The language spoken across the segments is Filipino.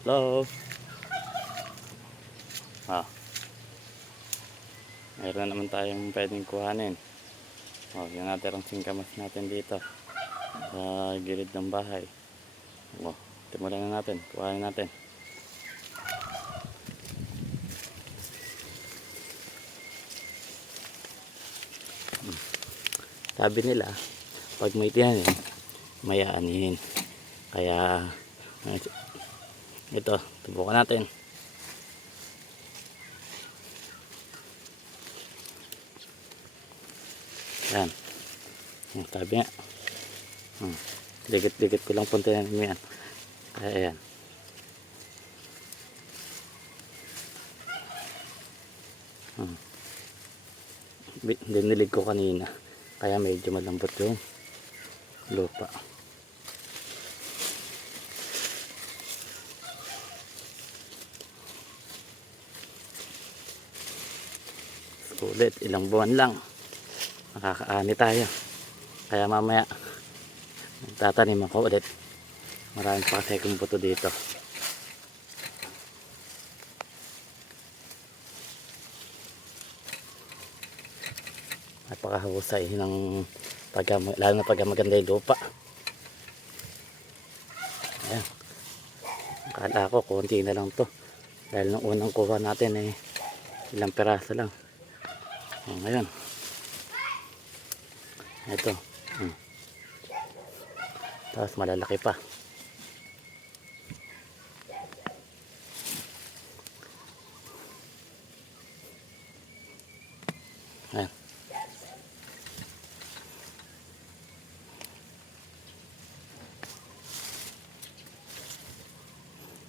Hello. Ah. Mayroon na naman tayong pwedeng kuhanin. Oh, yung natirang singkamas natin dito. Sa gilid ng bahay. Oh, timulan na natin. Kuhanin natin. Sabi nila, pag may tinanim, may aanihin. Kaya, ito, tubukan natin. Yan. Yung sabi nga. Hmm. Dikit-dikit ko lang punta yan. yan. Kaya yan. Hmm. Dinilig ko kanina. Kaya medyo malambot yung lupa. Ulit, ilang buwan lang. Makakaani tayo. Kaya mamaya, tatanim ako ulit. Maraming pa kasi akong buto dito. Napakahusay ng pag, lalo na pag maganda yung lupa. Ayan. Akala ko, konti na lang to. Dahil nung unang kuha natin eh, ilang peraso lang. O, ngayon. Ito. Hmm. Tapos malalaki pa. Ayan.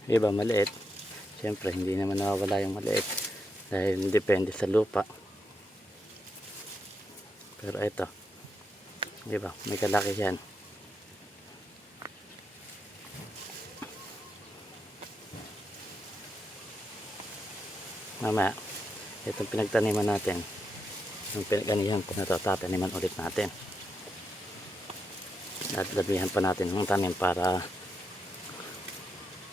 Iba maliit. Siyempre, hindi naman nawawala yung maliit. Dahil depende sa lupa. Pero ito, di ba, may kalaki yan. Mamaya, itong pinagtaniman natin, yung pinaganihan ko na tataniman ulit natin. At labihan pa natin ng tanim para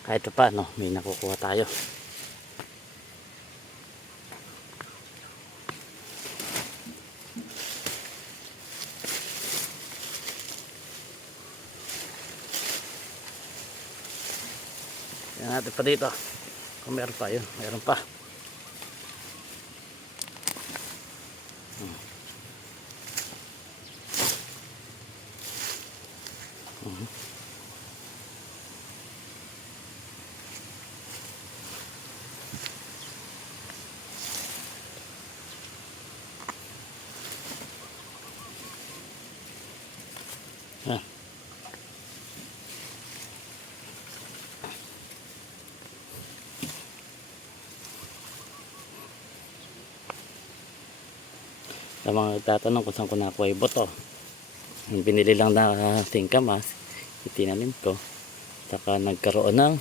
kahit pa paano, may nakukuha tayo. Yan natin pa dito. Kung meron pa yun, meron pa. Hmm. Mhm. Sa mga nagtatanong kung saan ko nakuha yung boto yung binili lang na singkamas itinanim ko. Saka nagkaroon ng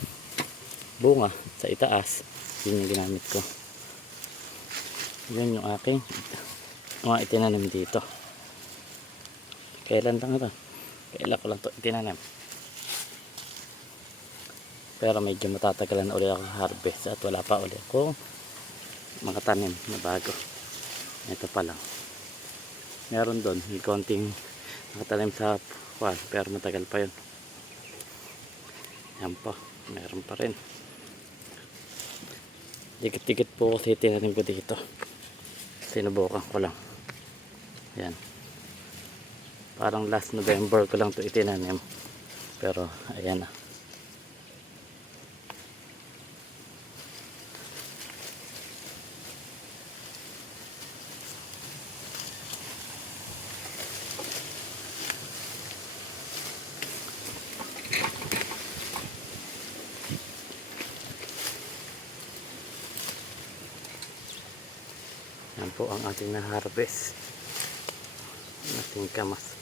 bunga sa itaas. Yun yung ginamit ko. Yun yung aking mga itinanim dito. Kailan lang ito? Kailan ko lang to itinanim? Pero medyo matatagalan ulit ako harvest at wala pa ulit akong makatanim na bago. Ito pa lang meron doon may konting nakatanim sa kwan pero matagal pa yun. Yan po meron pa rin. Dikit-dikit po kasi tinanim ko dito. Sinubukan ko lang. Yan parang last November ko lang to itinanim. Pero ayan na Yan po ang ating na-harvest. Ating kamas.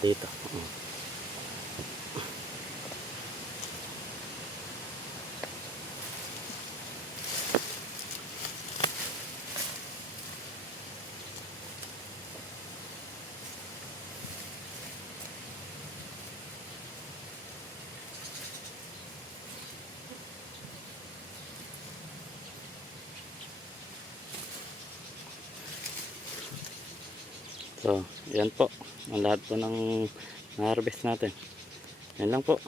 Dito. Mm. So, yan po. Ang lahat po ng na-harvest natin. Yan lang po.